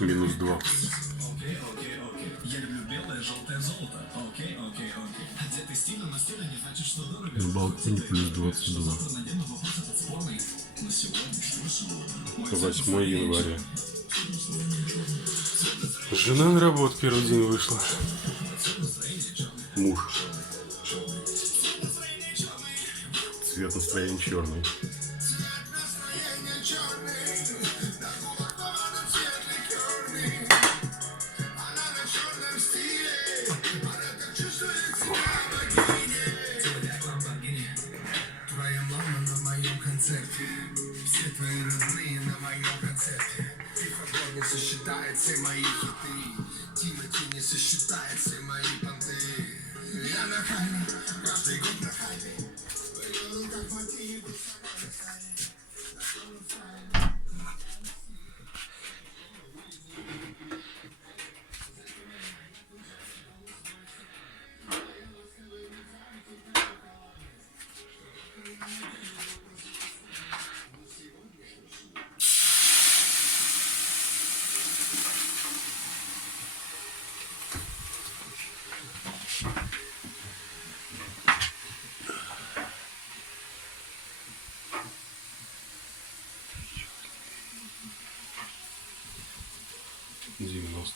Минус 2. На балконе плюс 22. 8 января. Жена на работу первый день вышла. Муж. Цвет настроения черный. Все твои родные на моем концерте. Тихо не сосчитает все мои хиты. Тимати не сосчитает все мои понты. Я на хайме, каждый год на хайме. Девяносто.